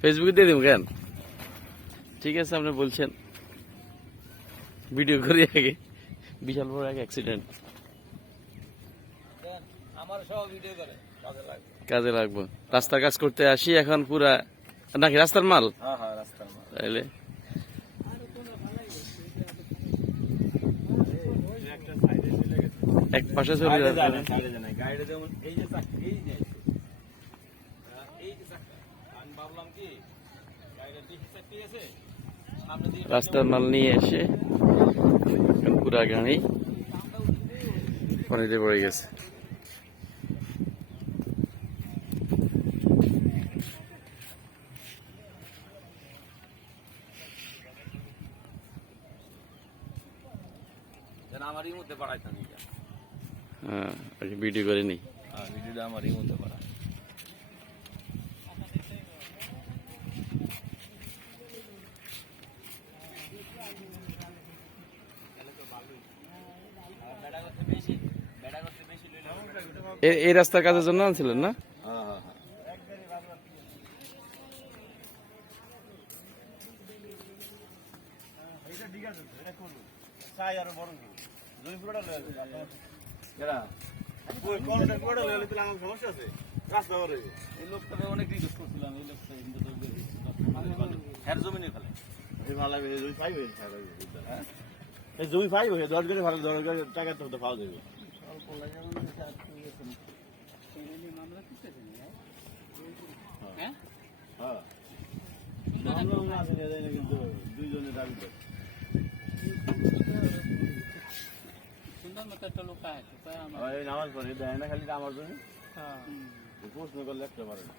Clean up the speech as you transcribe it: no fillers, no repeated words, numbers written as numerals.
ফেসবুকে দিয়ে দিব কেন? ঠিক আছে, আপনি বলছেন ভিডিও করি আগে। বিশাল বড় এক অ্যাক্সিডেন্ট, কাজে লাগবো। রাস্তার কাজ করতে আসি এখন পুরা নাকি রাস্তার মাল? তাইলে এক পাশে চলে যাবে। রাস্তার মাল নিয়ে এসে পুরা গাড়ি পানিতে পড়ে গেছে। হ্যাঁ, ভিডিও করে নি। ভিডিওটা আমারই মধ্যে করা। এই রাস্তার কাজের জন্য আনছিলেন না? অনেক রিকোয়েস্ট করছিলাম, এই লোকটা জমি খেলে জমি পাইবে 10 গাড়ি ভালো, 10 গাড়ি টাকা তো পাওয়া যাবে। কিন্তু দুইজনের দাবি নামাজ পড়ে দেয় না, খালি আমার জন্য প্রশ্ন করলে একটা পারে না।